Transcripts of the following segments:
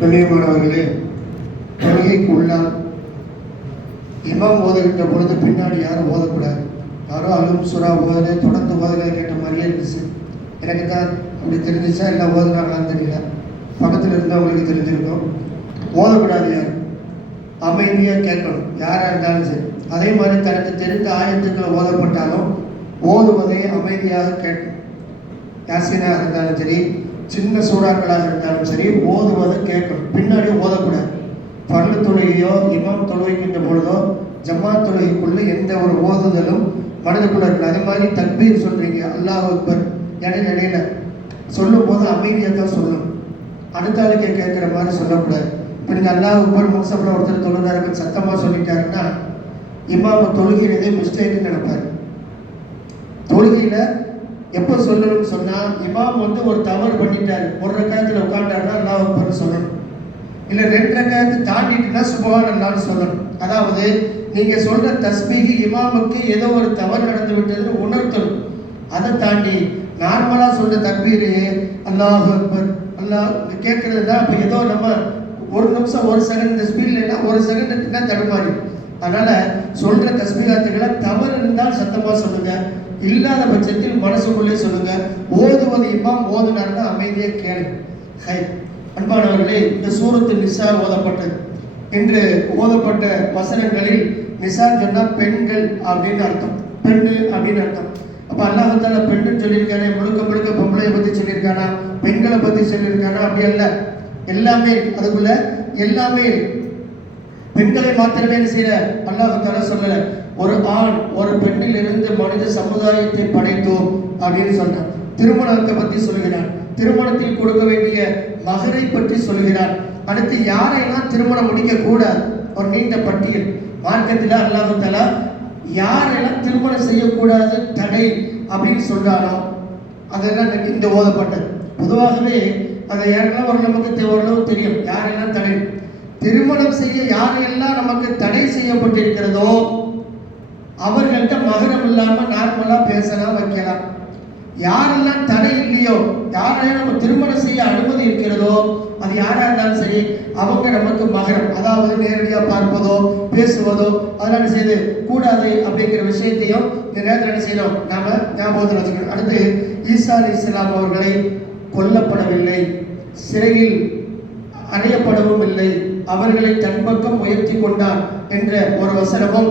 கண்ணியமானவர்களே தொழுகைக்கு உள்ளால் இமாம் ஓதுகின்ற பொழுது பின்னாடி யாரும் ஓதக்கூடாது. யாரோ அலும் சுறா ஓதலை தொடர்ந்து ஓதலை கேட்ட மாதிரியே இருந்துச்சு. எனக்கு தான் அப்படி தெரிஞ்சிச்சா இல்லை ஓதுனாங்களான்னு தெரியல. பக்கத்தில் இருந்தவங்களுக்கு தெரிஞ்சிருக்கும். ஓதக்கூடாது யார்? அமைதியாக கேட்கணும். யாராக இருந்தாலும் சரி. அதே மாதிரி தனக்கு தெரிந்த ஆயத்துக்கள் ஓதப்பட்டாலும் ஓதுவதை அமைதியாக கேட்கணும். யாசினா இருந்தாலும் சரி சின்ன சூடாக்களாக இருந்தாலும் சரி ஓதுவதை கேட்கணும். பின்னாடி ஓதக்கூடாது. பள்ளு தொழுகையோ இமாம் தொழுகின்ற பொழுதோ ஜம்மா தொழுகைக்குள்ளே எந்த ஒரு ஓதுதலும் மனதுக்குள்ள இருக்கு அதே மாதிரி தக்பீர் சொல்கிறீங்க அல்லாஹ் அக்பர் இடையில இடையில. சொல்லும் போது அமைதியாக தான் சொல்லணும். அடுத்த ஆளுக்கு கேட்குற மாதிரி சொல்லக்கூடாது. இப்போ நீங்கள் அல்லாஹ் அக்பர் முன்சப்பில் ஒருத்தர் தொழுகிறாரு சத்தமாக சொல்லிட்டாருன்னா இமாம தொழுகிறதே மிஸ்டேக்குன்னு நினைப்பார். தொழுகையில் எப்போ சொல்லணும்னு சொன்னால் இமாம் வந்து ஒரு தவறு பண்ணிட்டார். ஒரு ரக்காயத்தில் உட்காண்டாருன்னா அல்லாஹ் அக்பர்னு சொல்லணும். இல்லை ரெண்டு ரக்காயத்து தாண்டிட்டுனா சுபகான் அல்லான்னு சொல்லணும். அதாவது நீங்கள் சொல்கிற தஸ்பீகி இமாமுக்கு ஏதோ ஒரு தவறு நடந்து விட்டதுன்னு உணர்த்தணும். அதை தாண்டி நார்மலாக சொல்ற தக்பீரையே அல்லாஹ் அக்பர் அல்லாஹ் கேட்குறது தான் இப்போ ஏதோ நம்ம ஒரு நிமிஷம் ஒரு செகண்ட் இந்த இல்லைன்னா ஒரு செகண்ட் தான் தடுமாறி. அதனால் சொல்கிற தஸ்பீகாத்துகளை தவறு இருந்தால் சத்தமாக சொல்லுங்கள் இல்லாத பட்சத்தில் மனசுக்குள்ளே சொல்லுங்க ஓதுவது இமாம் ஓதுனாருன்னா அமைதியே கேளு. ஹை. அன்பானவர்களே இந்த சூரத்து நிசா ஓதப்பட்டது. என்று ஓதப்பட்ட வசனங்களில் நிசா சொன்னால் பெண்கள் அப்படின்னு அர்த்தம். பெண்ணு அப்படின்னு அர்த்தம். அப்போ அல்லாஹால பெண்ணுன்னு சொல்லியிருக்கானே முழுக்க முழுக்க பொம்பளையை பற்றி சொல்லியிருக்கானா பெண்களை பற்றி சொல்லியிருக்கானா? அப்படி அல்ல. எல்லாமே அதுக்குள்ள எல்லாமே பெண்களை மாத்திரமே செய்யல? அல்லாஹால சொல்லலை. ஒரு ஆண் ஒரு பெண்ணில் இருந்து மனித சமுதாயத்தை படைத்தோம் அப்படின்னு சொன்னான் திருமணத்தை பத்தி சொல்கிறான் திருமணத்தில் கொடுக்க வேண்டிய மகரை பற்றி சொல்கிறான் அடுத்து யாரையெல்லாம் திருமணம் முடிக்க கூடாது ஒரு நீண்ட பட்டியல். மார்க்கத்தில் அல்லாஹால யாரெல்லாம் திருமணம் செய்யக்கூடாது? தடை அப்படின்னு சொல்றாரோ அதெல்லாம் இந்த ஓதப்பட்டது. பொதுவாகவே அதை யாரெல்லாம் ஒரு நமக்கு ஓரளவு தெரியும். யாரெல்லாம் தடை? திருமணம் செய்ய யாரெல்லாம் நமக்கு தடை செய்யப்பட்டிருக்கிறதோ அவர்கள்ட்ட மகரம் இல்லாம நார்மலா பேசலாம் வைக்கலாம். யாரெல்லாம் தடை இல்லையோ யாரெல்லாம் நம்ம திருமணம் செய்ய அனுமதி இருக்கிறதோ அது யாரா இருந்தாலும் சரி அவங்க நமக்கு மகரம். அதாவது நேரடியா பார்ப்பதோ பேசுவதோ அதெல்லாம் செய்து கூடாது அப்படிங்கிற விஷயத்தையும் இந்த நேரத்தில் என்ன செய்யணும்? நாம ஞாபகத்தில் வச்சுக்கணும். அடுத்து ஈசா அலி இஸ்லாம் அவர்களை கொல்லப்படவில்லை. சிறையில் அடையப்படவும் இல்லை. அவர்களை தன் பக்கம் உயர்த்தி கொண்டான் என்ற ஒரு வசனமும்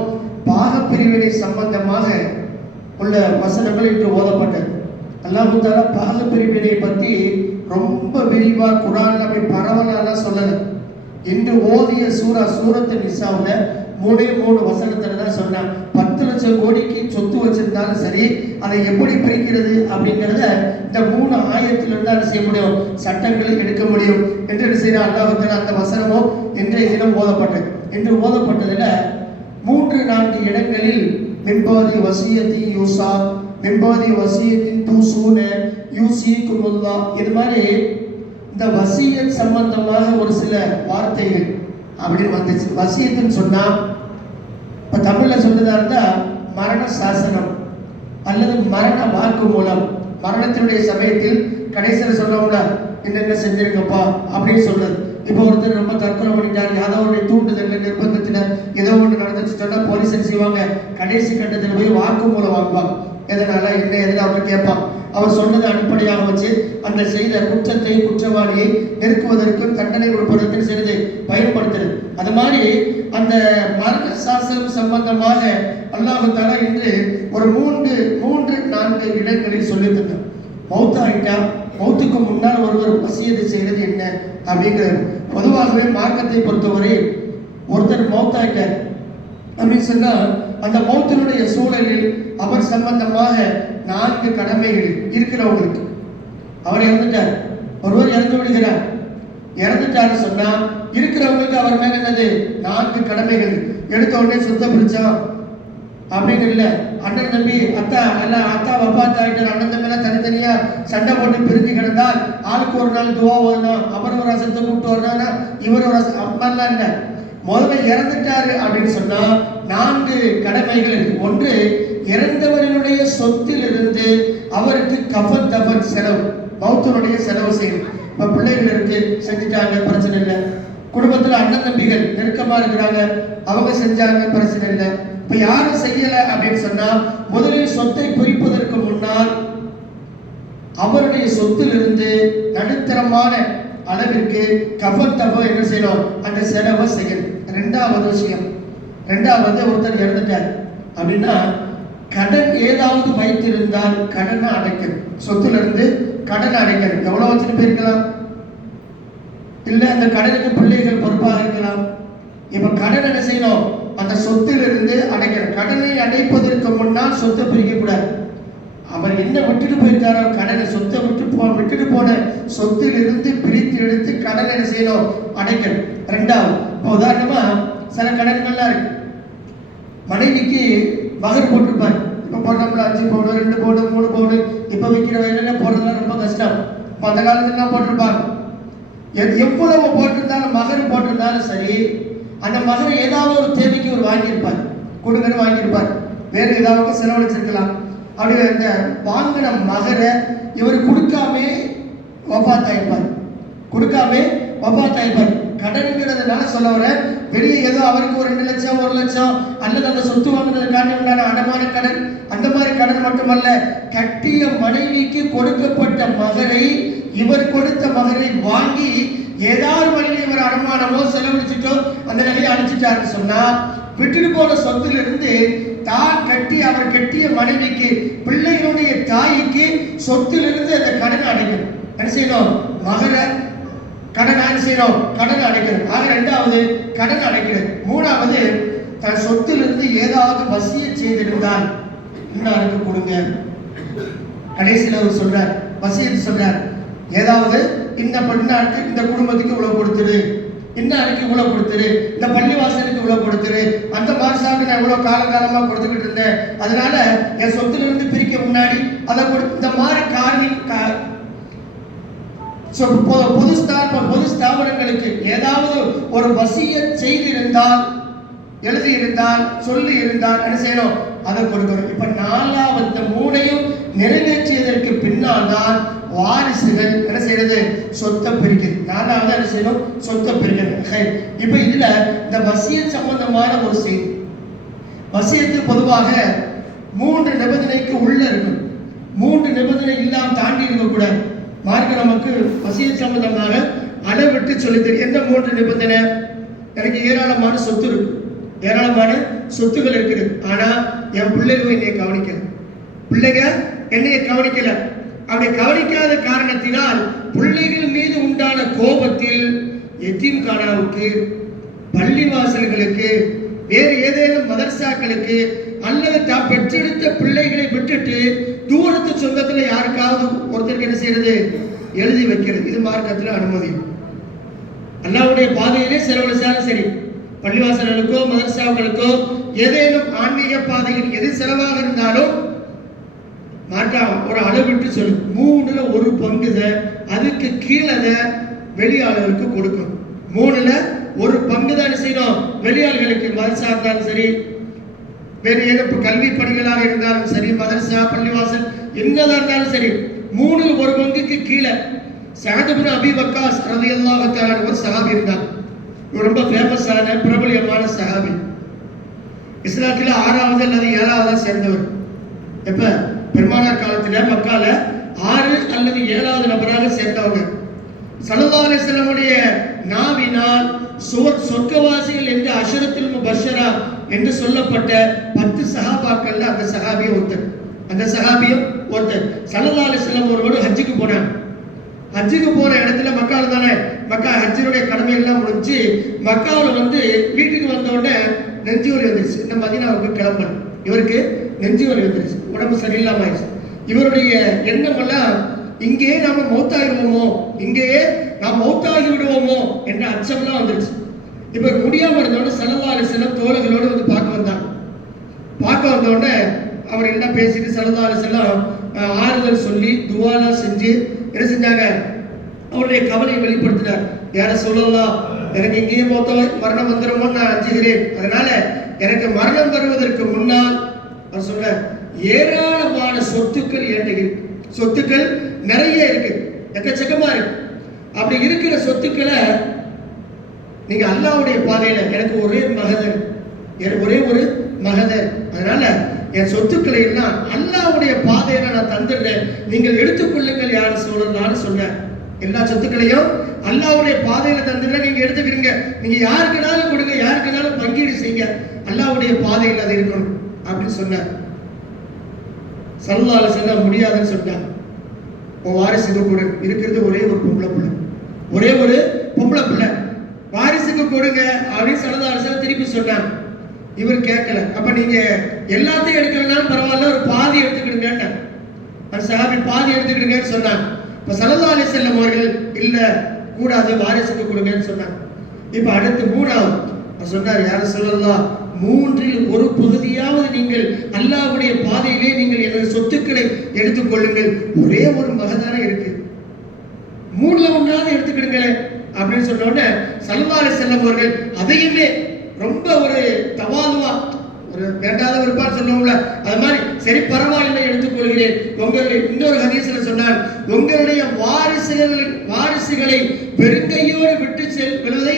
பாகப்பிரிவினை சம்பந்தமாக உள்ள வசனங்கள் இன்று ஓதப்பட்டது. அல்லாஹு தாலா பாகப்பிரிவினை பற்றி ரொம்ப விரிவாக குரான் போய் பரவலாலாம் சொல்லல. இன்று ஓதிய சூரா சூரத்து நிசாவில் மூணே மூணு வசனத்துல தான் சொன்னான். பத்து லட்சம் கோடிக்கு சொத்து வச்சிருந்தாலும் சரி அதை எப்படி பிரிக்கிறது அப்படிங்கிறத இந்த மூணு ஆயிரத்திலிருந்து அதை செய்ய முடியும்? சட்டங்களை எடுக்க முடியும். என்று என்ன செய்யற அந்த வசனமும் இன்றைய தினம் ஓதப்பட்டது. இன்று ஓதப்பட்டதுல மூன்று நான்கு இடங்களில் மின்பாதி வசியத்தி யூசா மின்பாதி வசியத்தின் தூசூன யூசி குமுல்லா இது மாதிரி இந்த வசியத் சம்பந்தமாக ஒரு சில வார்த்தைகள் அப்படின்னு வந்துச்சு. வசியத்துன்னு சொன்னா இப்ப தமிழ்ல சொல்றதா இருந்தா மரண சாசனம் அல்லது மரண வாக்கு மூலம். மரணத்தினுடைய சமயத்தில் கடைசியில் சொன்னவங்க என்னென்ன செஞ்சிருக்கப்பா? அப்படின்னு சொல்றது. இப்போ ஒருத்தர் ரொம்ப தற்கொலை பண்ணிட்டார் யாதவருடைய தூண்டுதல் நிர்பந்தத்தில் ஏதோ ஒன்று நடந்துச்சு சொன்னால் போலீஸ் என்ன செய்வாங்க? கடைசி கட்டத்தில் போய் வாக்கு மூலம் வாங்குவாங்க. எதனால என்ன எதுனா அவர் கேட்பான் அவர் சொன்னதை அடிப்படையாக வச்சு அந்த செய்த குற்றத்தை குற்றவாளியை நெருக்குவதற்கு தண்டனை கொடுப்பதற்கு சிறிது பயன்படுத்துறது. அது மாதிரி அந்த மரண சாசனம் சம்பந்தமாக அல்லாஹு தாலா இன்று ஒரு மூன்று மூன்று நான்கு இடங்களில் சொல்லித்தந்தார் தந்தார் மௌத்தாயிட்டா மௌத்துக்கு முன்னால் ஒருவர் பசியது செய்யறது என்ன அப்படிங்கிறது பொதுவாகவே மார்க்கத்தை பொறுத்தவரை ஒருத்தர் மௌத்தாயிட்டார் அப்படின்னு சொன்னால் அந்த மௌத்தினுடைய சூழலில் அவர் சம்பந்தமாக நான்கு கடமைகள் இருக்கிறவங்களுக்கு அவர் இறந்துட்டார். ஒருவர் இறந்து விடுகிறார். இறந்துட்டாரு சொன்னா இருக்கிறவங்களுக்கு அவர் மேல என்னது? நான்கு கடமைகள். எடுத்த உடனே சுத்த பிடிச்சான் அப்படின்னு இல்லை அண்ணன் தம்பி அத்தா எல்லாம் அத்தா வப்பாத்தா ஆகிட்டார் அண்ணன் தம்பி எல்லாம் தனித்தனியா சண்டை போட்டு பிரிஞ்சு கிடந்தால் ஆளுக்கு ஒரு நாள் துவா வரணும் அவர் ஒரு அசத்தை கூப்பிட்டு வரணும் இவர் ஒரு அசம் அப்படிலாம் இல்லை. முதல்ல இறந்துட்டாரு அப்படின்னு சொன்னா நான்கு கடமைகள் இருக்கு. ஒன்று இறந்தவர்களுடைய சொத்திலிருந்து அவருக்கு கஃபன் தஃபன் செலவு மௌத்தனுடைய செலவு செய்யணும். இப்ப பிள்ளைகள் இருக்கு செஞ்சுட்டாங்க பிரச்சனை இல்லை. குடும்பத்துல அண்ணன் தம்பிகள் நெருக்கமா இருக்கிறாங்க அவங்க செஞ்சாங்க பிரச்சனை இல்லை. இப்ப யாரும் செய்யல அப்படின்னு சொன்னா முதலில் சொத்தை பிரிப்பதற்கு முன்னால் அவருடைய சொத்திலிருந்து நடுத்தரமான அளவிற்கு கஃன் தப என்ன செய்யணும்? அந்த செலவை செய்யணும். ரெண்டாவது விஷயம். ரெண்டாவது ஒருத்தர் இறந்துட்டார். அப்படின்னா கடன் ஏதாவது வைத்திருந்தால் கடனை அடைக்கணும். சொத்துல இருந்து கடனை அடைக்கணும். எவ்வளவு வச்சுட்டு போயிருக்கலாம்? இல்லை அந்த கடனுக்கு பிள்ளைகள் பொறுப்பாக இருக்கலாம். இப்போ கடன் என்ன செய்யணும்? அந்த சொத்திலிருந்து அடைக்கிற கடனை அடைப்பதற்கு முன்னால் சொத்தை பிரிக்கக்கூடாது அவர் என்ன விட்டுட்டு போயிருக்காரோ கடனை சொத்தை விட்டு போ விட்டுட்டு போன சொத்திலிருந்து பிரித்து எடுத்து கடனை என்ன செய்யணும்? அடைக்கணும். ரெண்டாவது இப்போ உதாரணமாக சில கடன்கள்லாம் இருக்கு. மனைவிக்கு மகர் போட்டிருப்பார். இப்போ போடுறோம்ல அஞ்சு பவுன் ரெண்டு பவுன் மூணு பவுன் இப்போ விற்கிற வயலில் போடுறதுலாம் ரொம்ப கஷ்டம். இப்போ அந்த காலத்துலாம் போட்டிருப்பாங்க. எவ்வளவு போட்டிருந்தாலும் மகர் போட்டிருந்தாலும் சரி அந்த மகர் ஏதாவது ஒரு தேவைக்கு ஒரு வாங்கியிருப்பார். கொடுங்கன்னு வாங்கியிருப்பார். வேறு ஏதாவது செலவழிச்சிருக்கலாம். அப்படி அந்த வாங்கின மகரை இவர் கொடுக்காமே வபாத்தாயிருப்பார் கொடுக்காமே வபாத்தாயிருப்பார் கடனுங்கிறதுனால சொல்ல வர வெளியே ஏதோ அவருக்கு ஒரு ரெண்டு லட்சம் ஒரு லட்சம் அல்லது அந்த சொத்து வாங்கினதுக்காண்டி உண்டான அடமான கடன் அந்த மாதிரி கடன் மட்டுமல்ல கட்டிய மனைவிக்கு கொடுக்கப்பட்ட மகரை இவர் கொடுத்த மகரை வாங்கி ஏதாவது வழியில் இவர் அடமானமோ செலவழிச்சிட்டோ அந்த நிலையை அழிச்சிட்டாருன்னு சொன்னா விட்டுட்டு போன சொத்திலிருந்து தான் கட்டி அவர் கட்டிய மனைவிக்கு பிள்ளைகளுடைய தாய்க்கு சொத்திலிருந்து அந்த கடனை அடைக்கணும் என்ன செய்யணும்? மகரை கடன் ஆன் செய்யணும் கடன் அடைக்கிறது. ஆக ரெண்டாவது கடன் அடைக்கிறது. மூணாவது தன் சொத்திலிருந்து ஏதாவது வசிய செய்திருந்தால் இன்னாருக்கு கொடுங்க. கடைசியில் அவர் சொல்றார் வசியத்து சொல்றார். ஏதாவது இந்த பெண்ணாருக்கு இந்த குடும்பத்துக்கு உழவு கொடுத்துரு. இன்னாருக்கு இவ்வளோ கொடுத்துரு. இந்த பள்ளிவாசலுக்கு இவ்வளோ கொடுத்துரு. அந்த மாசாவுக்கு நான் இவ்வளோ காலகாலமாக கொடுத்துக்கிட்டு இருந்தேன். அதனால என் சொத்துலேருந்து பிரிக்க முன்னாடி அதை கொடு இந்த மாதிரி காரணி கா- புது பொது ஸ்தாப பொது ஸ்தாபனங்களுக்கு ஏதாவது ஒரு வசிய செய்திருந்தால் எழுதியிருந்தால் சொல்லி இருந்தால் என்ன செய்யணும்? அதை கொடுக்கணும். இப்ப நாலாவது மூணையும் நிறைவேற்றியதற்கு பின்னால் தான் வாரிசுகள் என்ன செய்யறது? சொத்தை பிரிக்கிறது நாலாவது என்ன செய்யணும்? சொத்தை பிரிக்கிறது ஹை. இப்ப இதுல இந்த வசிய சம்பந்தமான ஒரு செய்தி. வசியத்து பொதுவாக மூன்று நிபந்தனைக்கு உள்ள இருக்கும். மூன்று நிபந்தனை இல்லாமல் தாண்டி இருக்கக்கூடாது. மார்க்க நமக்கு வசிய சம்பந்தமாக அளவிட்டு சொல்லித்தரு. எந்த மூன்று நிபந்தனை? எனக்கு ஏராளமான சொத்து இருக்கு. ஏராளமான சொத்துகள் இருக்குது. ஆனா என் பிள்ளைகள் என்னை கவனிக்கல. பிள்ளைங்க என்னைய கவனிக்கல. அப்படி கவனிக்காத காரணத்தினால் பிள்ளைகள் மீது உண்டான கோபத்தில் எத்தீம் கானாவுக்கு பள்ளிவாசல்களுக்கு வேறு ஏதேனும் மதர்சாக்களுக்கு அல்லது தான் பெற்றெடுத்த பிள்ளைகளை விட்டுட்டு தூரத்து சொந்தத்துல யாருக்காவது ஒருத்தருக்கு என்ன செய்யறது? எழுதி வைக்கிறது. இது மார்க்கத்துல அனுமதி. அல்லாவுடைய பாதையிலே செலவழிச்சாலும் சரி. பள்ளிவாசல்களுக்கோ மதரசாக்களுக்கோ ஏதேனும் ஆன்மீக பாதையில் எது செலவாக இருந்தாலும் மாற்றாம ஒரு அளவிட்டு சொல்லு. மூணுல ஒரு பங்குத அதுக்கு கீழே வெளியாளர்களுக்கு கொடுக்கும் மூணுல ஒரு பங்கு தான் செய்யணும்? வெளியாள்களுக்கு மதரசா இருந்தாலும் சரி வேறு ஏதோ கல்வி பணிகளாக இருந்தாலும் சரி மதரசா பள்ளிவாசல் என்னதாக இருந்தாலும் சரி மூணு ஒரு பங்குக்கு கீழே சஹதுபின் அபி வக்காஸ் ரலியல்லாஹு ஒரு சஹாபி இருந்தார். ரொம்ப ஃபேமஸான பிரபலியமான சஹாபி. இஸ்லாத்தில் ஆறாவது அல்லது ஏழாவதாக சேர்ந்தவர். எப்ப? பெருமானார் காலத்தில் மக்கால ஆறு அல்லது ஏழாவது நபராக சேர்ந்தவங்க. சல்லல்லாஹு நாவினால் சொர்க்கவாசிகள் என்று அஷரத்தில் பஷரா என்று சொல்லப்பட்ட பத்து சகாபாக்கள்ல அந்த சகாபியும் ஒருத்தர். அந்த சகாபியும் ஒருத்தர். சலதாலி செல்லம் வஸல்லம் ஒருவர் ஹஜ்ஜுக்கு போனாங்க. ஹஜ்ஜுக்கு போன இடத்துல மக்கால் தானே மக்கா ஹஜ்ஜினுடைய கடமை எல்லாம் முடிஞ்சு மக்காவில் வந்து வீட்டுக்கு வந்த உடனே நெஞ்சு வலி வந்துருச்சு. இந்த மதினாவுக்கு கிளம்பணும். இவருக்கு நெஞ்சு வலி வந்துருச்சு. உடம்பு சரியில்லாம ஆயிடுச்சு. இவருடைய எண்ணம் எல்லாம் இங்கேயே நாம மௌத்தாகிடுவோமோ? இங்கேயே நாம் மௌத்தாகி விடுவோமோ? என்ற அச்சம்லாம் வந்துருச்சு. இவர் முடியாம இருந்தோடனே செலவாறு தோழர்களோடு வந்து பார்க்க வந்தாங்க பார்க்க வந்த உடனே அவர் என்ன பேசிட்டு சலதார செல்லம் ஆறுதல் சொல்லி துவாலாம் செஞ்சு என்ன செஞ்சாங்க? அவருடைய கவலையை வெளிப்படுத்தினார். யார சொல்லலாம்? எனக்கு இங்கேயே மொத்த மரணம் வந்துடுமோ நான் அஞ்சுகிறேன் அதனால எனக்கு மரணம் வருவதற்கு முன்னால் அவர் சொல்ற ஏராளமான சொத்துக்கள் என்கிட்ட இருக்கு சொத்துக்கள் நிறைய இருக்கு. எக்கச்சக்கமா இருக்கு. அப்படி இருக்கிற சொத்துக்களை நீங்க அல்லாவுடைய பாதையில எனக்கு ஒரே மகதர் எனக்கு ஒரே ஒரு மகதர். அதனால என் சொத்துக்களை எல்லாம் அல்லாவுடைய பாதையில நான் தந்துடுறேன். நீங்கள் எடுத்துக்கொள்ளுங்கள் யார் சொல்லலாம்னு சொன்னேன். எல்லா சொத்துக்களையும் அல்லாவுடைய பாதையில தந்துடுறேன். நீங்க எடுத்துக்கிறீங்க நீங்க யாருக்குனாலும் கொடுங்க யாருக்குனாலும் பங்கீடு செய்யுங்க. அல்லாவுடைய பாதையில் அது இருக்கணும் அப்படின்னு சொன்னார். சல்லால சொன்னா முடியாதுன்னு சொன்னான் உன் வாரிசுக்கு கூட இருக்கிறது ஒரே ஒரு பொம்பளை பிள்ளை. ஒரே ஒரு பொம்பளை பிள்ளை. வாரிசுக்கு கொடுங்க அப்படின்னு சல்லா அரசர் திருப்பி சொன்னாங்க இவர் கேட்கல. அப்ப நீங்க எல்லாத்தையும் எடுக்கலனாலும் பரவாயில்ல ஒரு பாதி எடுத்துக்கிடுங்க அந்த சஹாபி பாதி எடுத்துக்கிடுங்கன்னு சொன்னாங்க இப்ப சல்லா அலி செல்லம் அவர்கள் இல்ல கூடாது வாரிசுக்கு கொடுங்கன்னு சொன்னாங்க இப்ப அடுத்து மூணாவது சொன்னார் யாரும் சொல்லலாம் மூன்றில் ஒரு பகுதியாவது நீங்கள் அல்லாவுடைய பாதையிலே நீங்கள் எனது சொத்துக்களை எடுத்துக்கொள்ளுங்கள். ஒரே ஒரு மகதான இருக்கு. மூணுல ஒன்றாவது எடுத்துக்கிடுங்களேன். அப்படின்னு சொன்ன சல்வாரி செல்லம் அவர்கள் அதையுமே ரொம்ப ஒரு தவாதுவா ஒரு வேண்டாத விருப்பான்னு சொன்னோம்ல அது மாதிரி சரி பரவாயில்லை எடுத்துக்கொள்கிறேன் உங்களுடைய இன்னொரு ஹதீஸ்ல சொன்னார் உங்களுடைய வாரிசுகள் வாரிசுகளை வெறுங்கையோடு விட்டு செல்வதை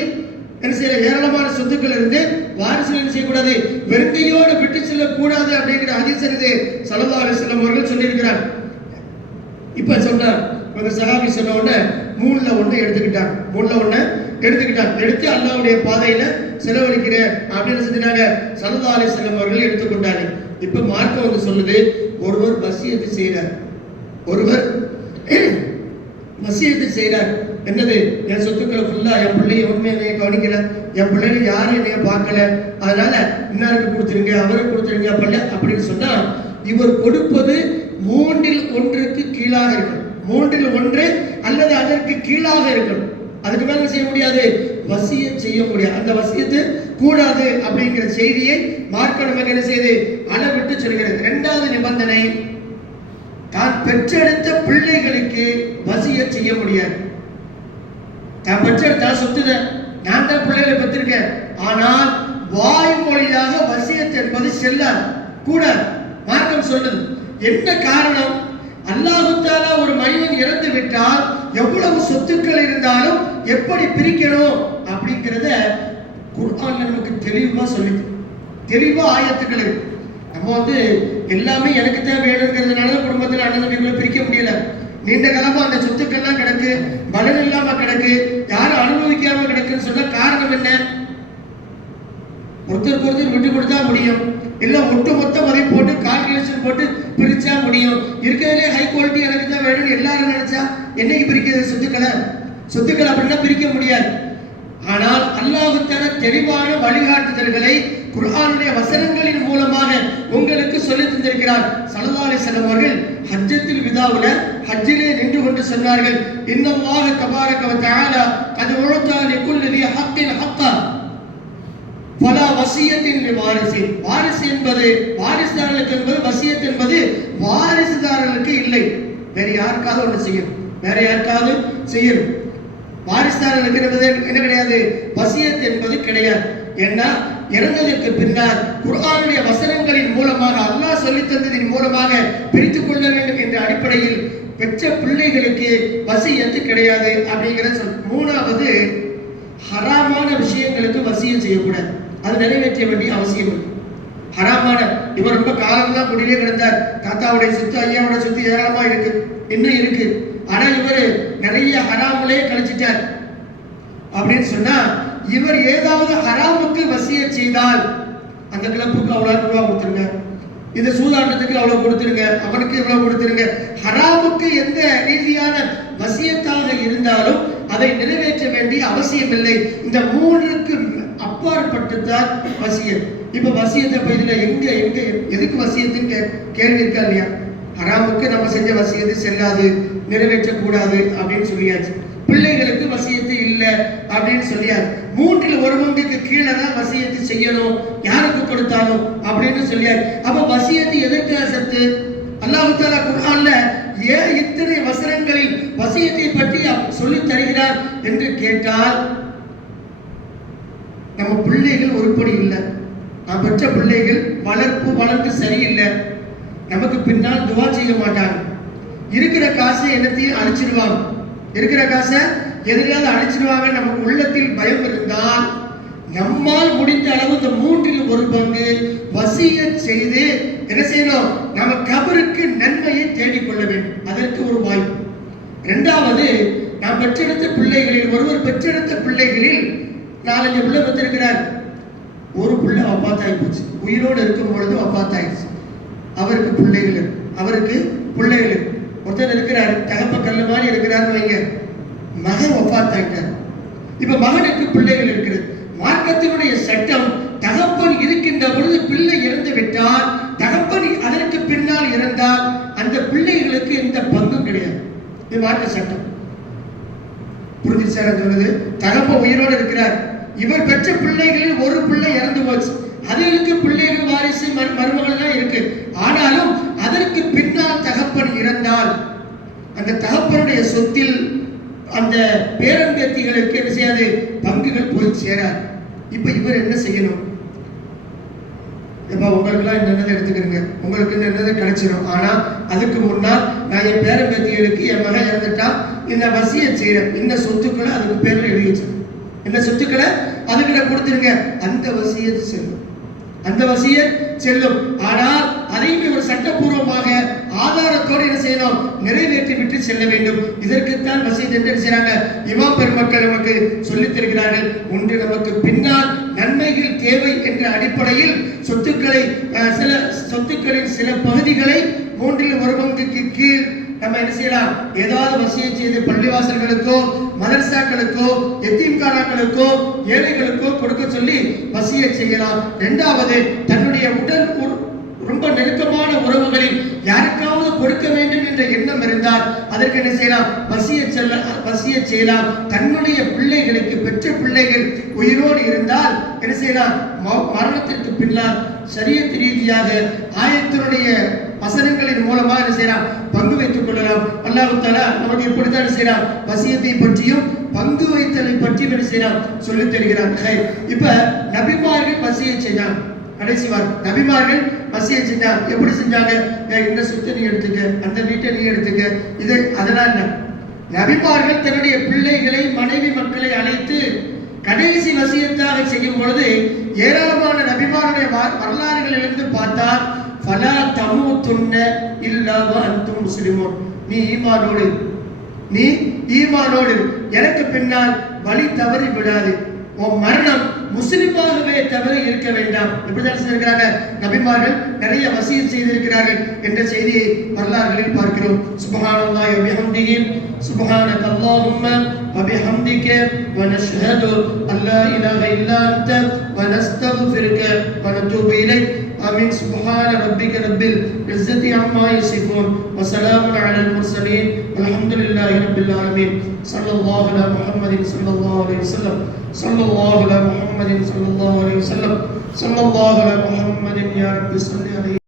என்ன செய்யற ஏராளமான சொத்துக்கள் இருந்து வாரிசுகள் என்ன செய்யக்கூடாது? வெறுங்கையோடு விட்டு செல்லக்கூடாது அப்படிங்கிற ஹதீஸ் இது சல்லா அலிஸ்லாம் அவர்கள் சொல்லியிருக்கிறார். இப்ப சொன்னார் உங்க சகாபி சொன்ன உடனே மூணுல ஒன்று எடுத்துக்கிட்டான். மூணுல ஒன்று எடுத்துக்கிட்டான். எடுத்து அல்லாவுடைய பாதையில செலவழிக்கிறேன் அப்படின்னு செஞ்சாங்க சல்லா செல்லம் அவர்கள் எடுத்துக்கொண்டாங்க இப்ப மார்க்கம் வந்து சொல்லுது ஒருவர் வசியத்தை செய்கிறார் ஒருவர் வசியத்தை செய்கிறார் என்னது? என் சொத்துக்களை ஃபுல்லா என் பிள்ளைய ஒண்ணுமே என்னைய கவனிக்கல. என் பிள்ளைங்க யாரும் என்னைய பார்க்கல. அதனால இன்னாருக்கு கொடுத்துருங்க அவருக்கு கொடுத்துருங்க பிள்ளை அப்படின்னு சொன்னா இவர் கொடுப்பது மூன்றில் ஒன்றுக்கு கீழாக இருக்கும். மூன்றில் ஒன்று அல்லது அதற்கு கீழாக இருக்கணும். அதுக்கு மேல செய்ய முடியாது. வசியம் செய்ய முடியாது. அந்த வசியத்து கூடாது அப்படிங்கிற செய்தியை மார்க்க நமக்கு என்ன செய்து? அளவிட்டு சொல்கிறது இரண்டாவது நிபந்தனை தான் பெற்றெடுத்த பிள்ளைகளுக்கு வசிய செய்ய முடியாது. தான் பெற்றெடுத்தா சொத்துத. நான் தான் பிள்ளைகளை பெற்றிருக்கேன். ஆனால் வாய்மொழியாக வசியத் என்பது செல்லாது. கூட மார்க்கம் சொல்லுது என்ன காரணம்? அல்லாஹுத்தாலா ஒரு மனிதன் இறந்து விட்டால் எவ்வளவு சொத்துக்கள் இருந்தாலும் எப்படி பிரிக்கணும் அப்படிங்கிறத குர்ஆன்ல நமக்கு தெளிவா சொல்லி தெளிவா ஆயத்துக்கள் இருக்கு. நம்ம வந்து எல்லாமே எனக்கு தான் வேணுங்கிறதுனால குடும்பத்தில் அண்ணன் தம்பிகளை பிரிக்க முடியல. நீண்ட காலமா அந்த சொத்துக்கள்லாம் கிடக்கு பலன் இல்லாம கிடக்கு யாரும் அனுபவிக்காம கிடக்குன்னு சொன்ன காரணம் என்ன? ஒருத்தருக்கு ஒருத்தர் விட்டு கொடுத்தா முடியும். இல்லை ஒட்டு மொத்த மதிப்பு போட்டு கால்குலேஷன் போட்டு பிரிச்சா முடியும். இருக்கிறதுலே ஹை குவாலிட்டி எனக்கு தான் வேணும்னு எல்லாரும் நினைச்சா என்னைக்கு பிரிக்கிறது சொத்துக்களை? சொத்துக்கள் அப்படின்னா பிரிக்க முடியாது. ஆனால் அல்லாஹுத்தர தெளிவான வழிகாட்டுதல்களை குர்ஆனுடைய வசனங்களின் மூலமாக உங்களுக்கு சொல்லி தந்திருக்கிறார். சலதாலை அலைஹி அவர்கள் ஹஜ்ஜத்தில் விதாவுல ஹஜ்ஜிலே நின்று கொண்டு சொன்னார்கள். இன்னமாக தபாரக வ தஆலா கத் உலதா லிகுல்லி தி ஹக்கின் ஹக்கா. பல வசியத்தின் வாரிசு. வாரிசு என்பது வாரிசுதாரர்களுக்கு என்பது வசியத் என்பது வாரிசுதாரர்களுக்கு இல்லை. வேற யாருக்காவது ஒண்ணு செய்யும். வேற யாருக்காவது செய்யணும் வாரிசுதாரர்களுக்கு என்பது என்ன கிடையாது? வசியத் என்பது கிடையாது. ஏன்னா இறந்ததற்கு பின்னால் குர்ஆனுடைய வசனங்களின் மூலமாக அல்லாஹ் சொல்லித் தந்ததின் மூலமாக பிரித்துக் கொள்ள வேண்டும் என்ற அடிப்படையில் பெற்ற பிள்ளைகளுக்கு வசியத்து கிடையாது அப்படிங்கிற சொல். மூணாவது ஹராமான விஷயங்களுக்கு வசியம் செய்யக்கூடாது. அது நிறைவேற்ற வேண்டிய அவசியம் இருக்கு ஹராமான இவர் ரொம்ப காலம்லாம் குடியிலே கிடந்தார். தாத்தாவுடைய சொத்து ஐயாவுடைய சொத்து ஏராளமா இருக்கு. இன்னும் இருக்கு? ஆனா இவர் நிறைய ஹராமிலே கழிச்சிட்டார். அப்படின்னு சொன்னா இவர் ஏதாவது ஹராமுக்கு வசிய செய்தால் அந்த கிளப்புக்கு அவ்வளவு ரூபா கொடுத்துருங்க. இந்த சூதாட்டத்துக்கு அவ்வளவு கொடுத்துருங்க. அவனுக்கு இவ்வளவு கொடுத்துருங்க. ஹராமுக்கு எந்த ரீதியான வசியத்தாக இருந்தாலும் அதை நிறைவேற்ற வேண்டிய அவசியம் இல்லை இந்த மூன்றுக்கு அப்பாற்பட்டுத்தான் வசியம் இப்ப வசியத்தை இப்ப எங்க எங்க எதுக்கு வசியத்துன்னு கே- கேள்வி இருக்கா இல்லையா? ஹராமுக்கு நம்ம செஞ்ச வசியத்து செல்லாது நிறைவேற்றக்கூடாது அப்படின்னு சொல்லியாச்சு. பிள்ளைகளுக்கு வசியத்து இல்லை அப்படின்னு சொல்லியாச்சு மூன்றில் ஒரு பங்குக்கு கீழே தான் வசியத்து செய்யணும் யாருக்கு கொடுத்தாலும் அப்படின்னு சொல்லியாச்சு அப்ப வசியத்து எதற்கு சத்து அல்லாஹால குரான்ல ஏன் இத்தனை வசனங்களில் வசியத்தை பற்றி சொல்லி தருகிறார் என்று கேட்டால் நம்ம பிள்ளைகள் உருப்படி இல்லை. நான் பெற்ற பிள்ளைகள் வளர்ப்பு வளர்ப்பு சரியில்லை. நமக்கு பின்னால் துவா செய்ய மாட்டாங்க. இருக்கிற காசை என்னத்தையும் அழிச்சிடுவாங்க. இருக்கிற காசை எதிரியாவது அழிச்சிடுவாங்க நமக்கு உள்ளத்தில் பயம் இருந்தால் நம்மால் முடிந்த அளவு இந்த மூன்றில் ஒரு பங்கு வசிய செய்து என்ன செய்யணும்? நம்ம கபருக்கு நன்மையை தேடிக்கொள்ள வேண்டும். அதற்கு ஒரு வாய்ப்பு. இரண்டாவது நாம் பெற்றெடுத்த பிள்ளைகளில் ஒருவர் பெற்றெடுத்த பிள்ளைகளில் நாலஞ்சு பிள்ளை பெற்றிருக்கிறார். ஒரு பிள்ளை வப்பாத்தாகி போச்சு. உயிரோடு இருக்கும் பொழுது வப்பாத்தாயிடுச்சு அவருக்கு பிள்ளைகள் அவருக்கு பிள்ளைகள். ஒருத்தர் இருக்கிறார் தகப்ப கல்லு மாதிரி இருக்கிறாருன்னு வைங்க. மகன் ஒப்பாத்தாயிட்டார். இப்ப மகனுக்கு பிள்ளைகள் இருக்கிறது. மார்க்கத்தினுடைய சட்டம் தகப்பன் இருக்கின்ற பொழுது பிள்ளை இறந்து விட்டால் தகப்பன் அதற்கு பின்னால் இறந்தால் அந்த பிள்ளைகளுக்கு எந்த பங்கும் கிடையாது. இது மார்க்க சட்டம். புரிஞ்சு சார் சொல்லுது தகப்ப உயிரோடு இருக்கிறார். இவர் பெற்ற பிள்ளைகளில் ஒரு பிள்ளை இறந்து போச்சு. அதுகளுக்கு பிள்ளைகள் வாரிசு மரு- மருமகள் தான் இருக்கு. ஆனாலும் அதற்கு பின்னால் தகப்பன் இறந்தால் அந்த தகப்பனுடைய சொத்தில் அந்த பேரம்பேத்திகளுக்கு என்ன செய்யாது? பங்குகள் போய் சேராது. இப்ப இவர் என்ன செய்யணும்? இப்போ உங்களுக்குலாம் என்னென்னதை எடுத்துக்கிறீங்க. உங்களுக்கு என்னென்னதை கிடைச்சிடும் ஆனா அதுக்கு முன்னால் நான் என் பேரம்பேத்திகளுக்கு என் மகன் இறந்துட்டா இந்த வசியை செய்யறேன் இந்த சொத்துக்களை அதுக்கு பேர்ல எழுதி வச்சிருக்கேன். இந்த சொத்துக்களை அதுகிட்ட கொடுத்துருங்க. அந்த வசியது செல்லும். அந்த வசிய செல்லும். ஆனால் அதையும் இவர் சட்டப்பூர்வமாக ஆதாரத்தோடு என்ன செய்யணும்? நிறைவேற்றி விட்டு செல்ல வேண்டும். இதற்குத்தான் வசீத் என்று என்ன இமா பெருமக்கள் நமக்கு சொல்லித் தருகிறார்கள். ஒன்று நமக்கு பின்னால் நன்மைகள் தேவை என்ற அடிப்படையில் சொத்துக்களை சில சொத்துக்களின் சில பகுதிகளை மூன்றில் ஒரு பங்குக்கு கீழ் நம்ம என்ன செய்யலாம்? ஏதாவது வசியை செய்து பள்ளிவாசல்களுக்கோ மதரசாக்களுக்கோ எத்தீம்கானாக்களுக்கோ ஏழைகளுக்கோ கொடுக்க சொல்லி வசிய செய்யலாம். இரண்டாவது தன்னுடைய உடல் ரொம்ப நெருக்கமான உறவுகளில் யாருக்காவது கொடுக்க வேண்டும் என்ற எண்ணம் இருந்தால் அதற்கு என்ன செய்யலாம்? வசிய செல்ல வசிய செய்யலாம். தன்னுடைய பிள்ளைகளுக்கு பெற்ற பிள்ளைகள் உயிரோடு இருந்தால் என்ன செய்யலாம்? மரணத்திற்கு பின்னால் சரியத் ரீதியாக ஆயத்தினுடைய வசனங்களின் மூலமாக என்ன செய்யலாம் பங்கு வைத்துக் கொள்ளலாம். அல்லாஹுத்தாலா நமக்கு இப்படித்தான் என்ன செய்யலாம் வசியத்தை பற்றியும் பங்கு வைத்தலை பற்றியும் என்ன செய்யலாம் சொல்லித் தருகிறார் இப்ப நபிமார்கள் வசியை செய்தான் கடைசி வாரம். நபிமார்கள் வசியை செஞ்சாங்க. எப்படி செஞ்சாங்க? இந்த சொத்தை நீ எடுத்துக்க. அந்த வீட்டை நீ எடுத்துக்க. இது அதெல்லாம் இல்லை. நபிமார்கள் தன்னுடைய பிள்ளைகளை மனைவி மக்களை அழைத்து கடைசி வசியத்தாக செய்யும் பொழுது ஏராளமான நபிமாருடைய வ- வரலாறுகளிலிருந்து பார்த்தால் தமு துண்ண இல்லாம அந்தும் முஸ்லிமோன். நீ ஈமானோடு நீ ஈமானோடு எனக்கு பின்னால் வழி தவறி விடாது. உன் மரணம் முஸ்லிமாகவே தவிர இருக்க வேண்டாம். இப்படிதான் செய்திருக்கிறாங்க? நபிமார்கள் நிறைய வசியம் செய்திருக்கிறார்கள் என்ற செய்தியை வரலாறுகளில் பார்க்கிறோம். சுபஹானல்லாஹி வபிஹம்திஹி சுபஹானக அல்லாஹும்ம வபிஹம்திக வனஷ்ஹது அல்லா இலாஹ இல்லா அன்த வனஸ்தக்ஃபிருக வனதூபு இலைக். آمين سبحان ربك رب العزة عما يصفون وسلام على المرسلين والحمد لله رب العالمين صلى الله على محمد صلى الله عليه وسلم صلى الله على محمد صلى الله عليه وسلم صلى الله على محمد يا رب صل عليه